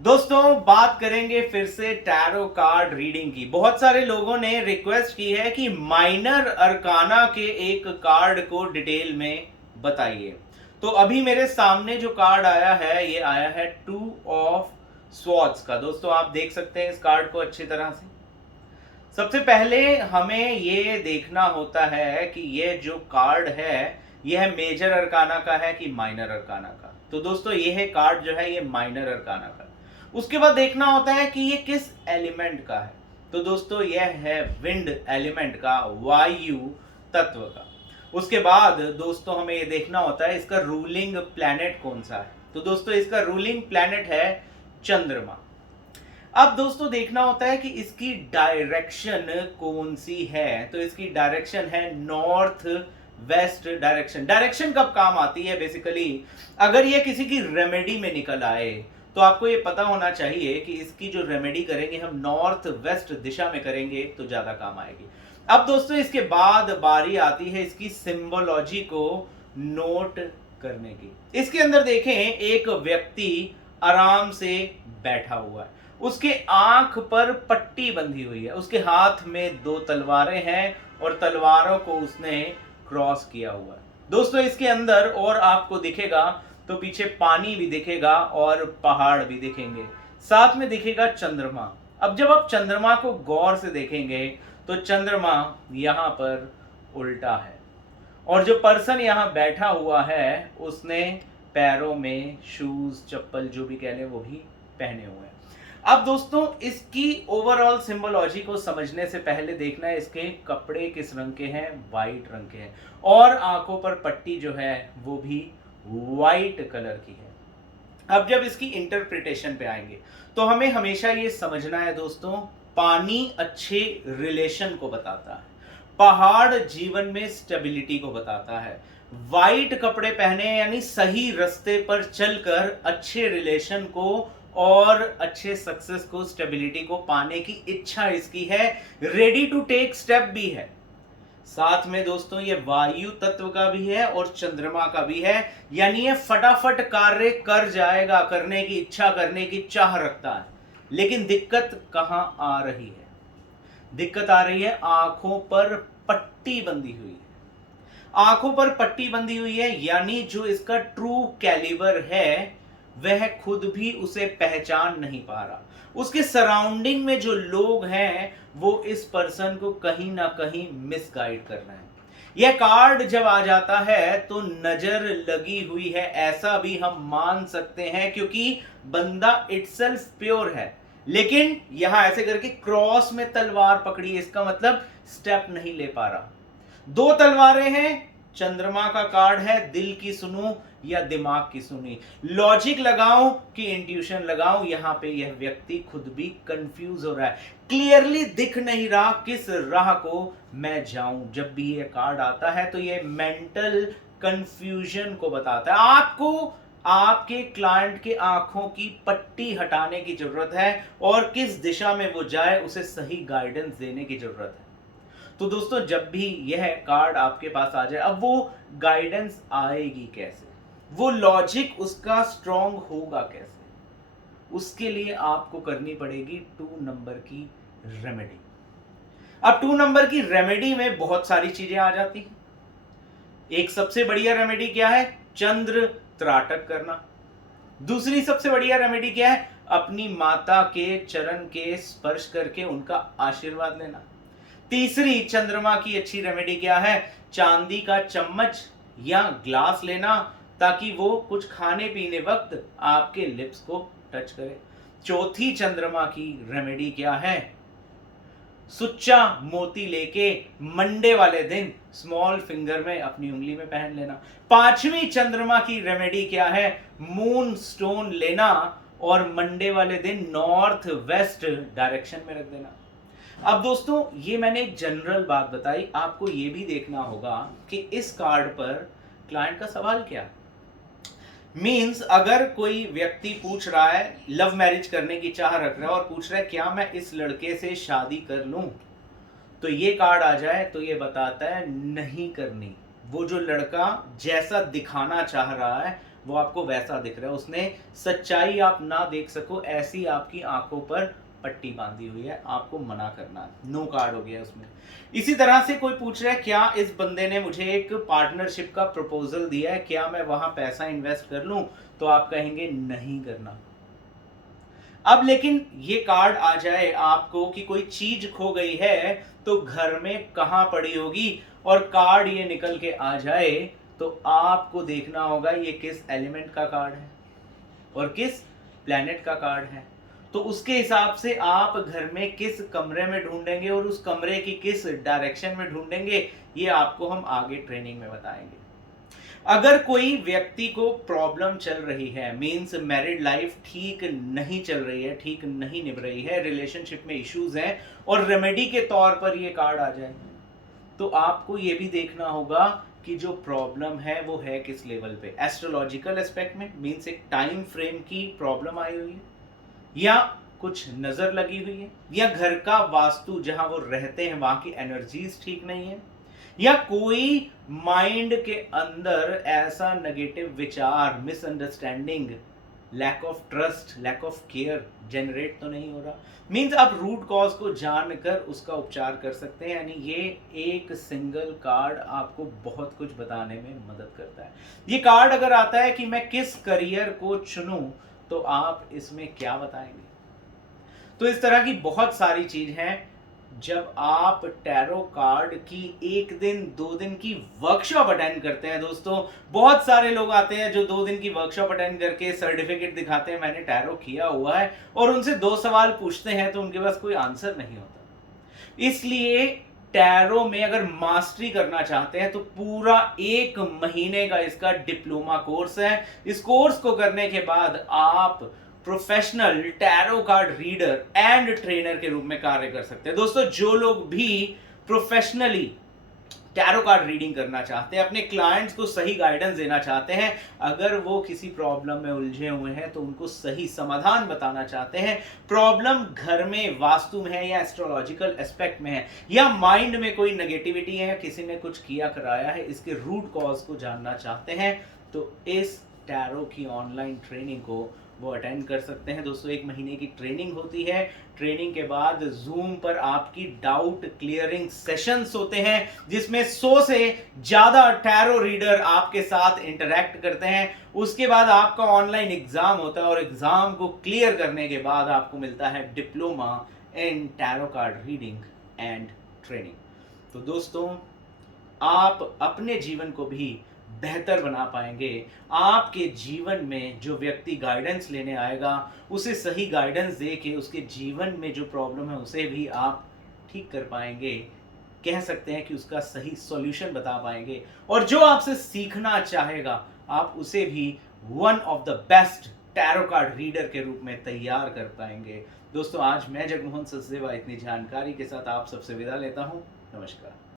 दोस्तों बात करेंगे फिर से टैरो कार्ड रीडिंग की। बहुत सारे लोगों ने रिक्वेस्ट की है कि माइनर अरकाना के एक कार्ड को डिटेल में बताइए। तो अभी मेरे सामने जो कार्ड आया है ये आया है 2 ऑफ स्वॉर्ड्स का। दोस्तों आप देख सकते हैं इस कार्ड को अच्छी तरह से। सबसे पहले हमें ये देखना होता है कि ये जो कार्ड है यह मेजर अरकाना का है कि माइनर अरकाना का। तो दोस्तों ये है कार्ड जो है ये माइनर अरकाना का। उसके बाद देखना होता है कि ये किस एलिमेंट का है। तो दोस्तों यह है विंड एलिमेंट का, वायु तत्व का। उसके बाद दोस्तों हमें ये देखना होता है इसका रूलिंग प्लैनेट कौन सा है। तो दोस्तों इसका रूलिंग प्लैनेट है चंद्रमा। अब दोस्तों देखना होता है कि इसकी डायरेक्शन कौन सी है। तो इसकी डायरेक्शन है नॉर्थ वेस्ट डायरेक्शन। डायरेक्शन कब काम आती है बेसिकली, अगर ये किसी की रेमेडी में निकल आए तो आपको ये पता होना चाहिए कि इसकी जो रेमेडी करेंगे हम नॉर्थ वेस्ट दिशा में करेंगे तो ज्यादा काम आएगी। अब दोस्तों इसके बाद बारी आती है इसकी सिंबोलॉजी को नोट करने की। इसके अंदर देखें एक व्यक्ति आराम से बैठा हुआ है, उसके आंख पर पट्टी बंधी हुई है, उसके हाथ में 2 तलवारें हैं और तलवारों को उसने क्रॉस किया हुआ है। दोस्तों इसके अंदर और आपको दिखेगा तो पीछे पानी भी दिखेगा और पहाड़ भी दिखेंगे, साथ में दिखेगा चंद्रमा। अब जब आप चंद्रमा को गौर से देखेंगे तो चंद्रमा यहां पर उल्टा है और जो पर्सन यहां बैठा हुआ है उसने पैरों में शूज चप्पल जो भी कह लें वो भी पहने हुए हैं। अब दोस्तों इसकी ओवरऑल सिंबोलॉजी को समझने से पहले देखना है इसके कपड़े किस रंग के हैं, वाइट रंग के हैं और आंखों पर पट्टी जो है वो भी वाइट कलर की है। अब जब इसकी इंटरप्रिटेशन पे आएंगे तो हमें हमेशा ये समझना है दोस्तों, पानी अच्छे रिलेशन को बताता है, पहाड़ जीवन में स्टेबिलिटी को बताता है, वाइट कपड़े पहने यानी सही रास्ते पर चलकर अच्छे रिलेशन को और अच्छे सक्सेस को स्टेबिलिटी को पाने की इच्छा इसकी है, रेडी टू टेक स्टेप भी है। साथ में दोस्तों ये वायु तत्व का भी है और चंद्रमा का भी है, यानी ये फटाफट कार्य कर जाएगा, करने की इच्छा करने की चाह रखता है। लेकिन दिक्कत कहां आ रही है, दिक्कत आ रही है आंखों पर पट्टी बंधी हुई है। आंखों पर पट्टी बंधी हुई है यानी जो इसका ट्रू कैलिबर है वह खुद भी उसे पहचान नहीं पा रहा। उसके सराउंडिंग में जो लोग हैं वो इस पर्सन को कहीं ना कहीं मिसगाइड कर रहे हैं। यह कार्ड जब आ जाता है तो नजर लगी हुई है ऐसा भी हम मान सकते हैं, क्योंकि बंदा इटसेल्फ प्योर है लेकिन यहां ऐसे करके क्रॉस में तलवार पकड़ी है, इसका मतलब स्टेप नहीं ले पा रहा। 2 तलवारें हैं, चंद्रमा का कार्ड है, दिल की सुनूं या दिमाग की सुनी, लॉजिक लगाऊं कि इंट्यूशन लगाऊं। यहां पे यह व्यक्ति खुद भी कंफ्यूज हो रहा है, क्लियरली दिख नहीं रहा किस राह को मैं जाऊं। जब भी यह कार्ड आता है तो यह मेंटल कंफ्यूजन को बताता है। आपको आपके क्लाइंट के आंखों की पट्टी हटाने की जरूरत है और किस दिशा में वो जाए उसे सही गाइडेंस देने की जरूरत है। तो दोस्तों जब भी यह कार्ड आपके पास आ जाए, अब वो गाइडेंस आएगी कैसे, वो लॉजिक उसका स्ट्रांग होगा कैसे, उसके लिए आपको करनी पड़ेगी 2 नंबर की रेमेडी। अब 2 नंबर की रेमेडी में बहुत सारी चीजें आ जाती हैं। एक सबसे बढ़िया रेमेडी क्या है, चंद्र त्राटक करना। दूसरी सबसे बढ़िया रेमेडी क्या है, अपनी माता के चरण के स्पर्श करके उनका आशीर्वाद लेना। तीसरी चंद्रमा की अच्छी रेमेडी क्या है, चांदी का चम्मच या ग्लास लेना ताकि वो कुछ खाने पीने वक्त आपके लिप्स को टच करे। चौथी चंद्रमा की रेमेडी क्या है, सुच्चा मोती लेके मंडे वाले दिन स्मॉल फिंगर में अपनी उंगली में पहन लेना। पांचवी चंद्रमा की रेमेडी क्या है, मून स्टोन लेना और मंडे वाले दिन नॉर्थ वेस्ट डायरेक्शन में रख देना। अब दोस्तों ये मैंने एक जनरल बात बताई, आपको ये भी देखना होगा कि इस कार्ड पर क्लाइंट का सवाल क्या मींस। अगर कोई व्यक्ति पूछ रहा है, लव मैरिज करने की चाह रख रहा है और पूछ रहा है क्या मैं इस लड़के से शादी कर लूं, तो ये कार्ड आ जाए तो ये बताता है नहीं करनी। वो जो लड़का जैसा दिखाना चाह रहा है वो आपको वैसा दिख रहा है, उसने सच्चाई आप ना देख सको ऐसी आपकी आंखों पर पट्टी बांधी हुई है, आपको मना करना है, नो कार्ड हो गया उसमें। इसी तरह से कोई पूछ रहा है क्या इस बंदे ने मुझे एक पार्टनरशिप का प्रपोजल दिया है, क्या मैं वहां पैसा इन्वेस्ट कर लूं, तो आप कहेंगे नहीं करना। अब लेकिन ये कार्ड आ जाए आपको कि कोई चीज खो गई है तो घर में कहां पड़ी होगी, और कार्ड ये निकल के आ जाए तो आपको देखना होगा ये किस एलिमेंट का कार्ड है और किस प्लैनेट का कार्ड है। तो उसके हिसाब से आप घर में किस कमरे में ढूंढेंगे और उस कमरे की किस डायरेक्शन में ढूंढेंगे, ये आपको हम आगे ट्रेनिंग में बताएंगे। अगर कोई व्यक्ति को प्रॉब्लम चल रही है, मींस मैरिड लाइफ ठीक नहीं चल रही है, ठीक नहीं निभ रही है, रिलेशनशिप में इश्यूज हैं और रेमेडी के तौर पर ये कार्ड आ जाए, तो आपको ये भी देखना होगा कि जो प्रॉब्लम है वो है किस लेवल पे। एस्ट्रोलॉजिकल एस्पेक्ट में, मींस एक टाइम फ्रेम की प्रॉब्लम आई हुई है, या कुछ नजर लगी हुई है, या घर का वास्तु जहां वो रहते हैं वहां की एनर्जीज ठीक नहीं है, या कोई माइंड के अंदर ऐसा नेगेटिव विचार, misunderstanding, lack of trust, lack of care generate तो नहीं हो रहा। मींस आप रूट कॉज को जानकर उसका उपचार कर सकते हैं। यानी ये एक सिंगल कार्ड आपको बहुत कुछ बताने में मदद करता है। ये कार्ड अगर आता है कि मैं किस करियर को चुनूं, तो आप इसमें क्या बताएंगे? तो इस तरह की बहुत सारी चीज हैं। जब आप टैरो कार्ड की 1 दिन 2 दिन की वर्कशॉप अटेंड करते हैं दोस्तों, बहुत सारे लोग आते हैं जो 2 दिन की वर्कशॉप अटेंड करके सर्टिफिकेट दिखाते हैं मैंने टैरो किया हुआ है, और उनसे 2 सवाल पूछते हैं तो उनके पास कोई आंसर नहीं होता। इसलिए टैरो में अगर मास्टरी करना चाहते हैं तो पूरा 1 महीने का इसका डिप्लोमा कोर्स है। इस कोर्स को करने के बाद आप professional tarot card reader and trainer के रूप में कार्य कर सकते हैं। दोस्तों, जो लोग भी प्रोफेशनली टैरो कार्ड रीडिंग करना चाहते हैं, अपने क्लाइंट्स को सही गाइडेंस देना चाहते हैं, अगर वो किसी प्रॉब्लम में उलझे हुए हैं तो उनको सही समाधान बताना चाहते हैं, प्रॉब्लम घर में वास्तु में है या एस्ट्रोलॉजिकल एस्पेक्ट में है या माइंड में कोई नेगेटिविटी है या किसी ने कुछ किया कराया है, इसके रूट कॉज को जानना चाहते हैं, तो इस टैरो की ऑनलाइन ट्रेनिंग को वो अटेंड कर सकते हैं। दोस्तों, 1 महीने की ट्रेनिंग होती है। ट्रेनिंग के बाद जूम पर आपकी डाउट क्लियरिंग सेशंस होते हैं जिसमें 100 से ज्यादा टैरो रीडर आपके साथ इंटरैक्ट करते हैं। उसके बाद आपका ऑनलाइन एग्जाम होता है और एग्जाम को क्लियर करने के बाद आपको मिलता है diploma in tarot card reading and training. तो दोस्तों, आप अपने जीवन को भी बेहतर बना पाएंगे। आपके जीवन में जो व्यक्ति गाइडेंस लेने आएगा उसे सही गाइडेंस दे के उसके जीवन में जो प्रॉब्लम है उसे भी आप ठीक कर पाएंगे। कह सकते हैं कि उसका सही सॉल्यूशन बता पाएंगे, और जो आपसे सीखना चाहेगा आप उसे भी one of the best tarot card reader के रूप में तैयार कर पाएंगे। दोस्तों, आज मैं जगमोहन सचदेवा इतनी जानकारी के साथ आप सबसे विदा लेता हूं। नमस्कार।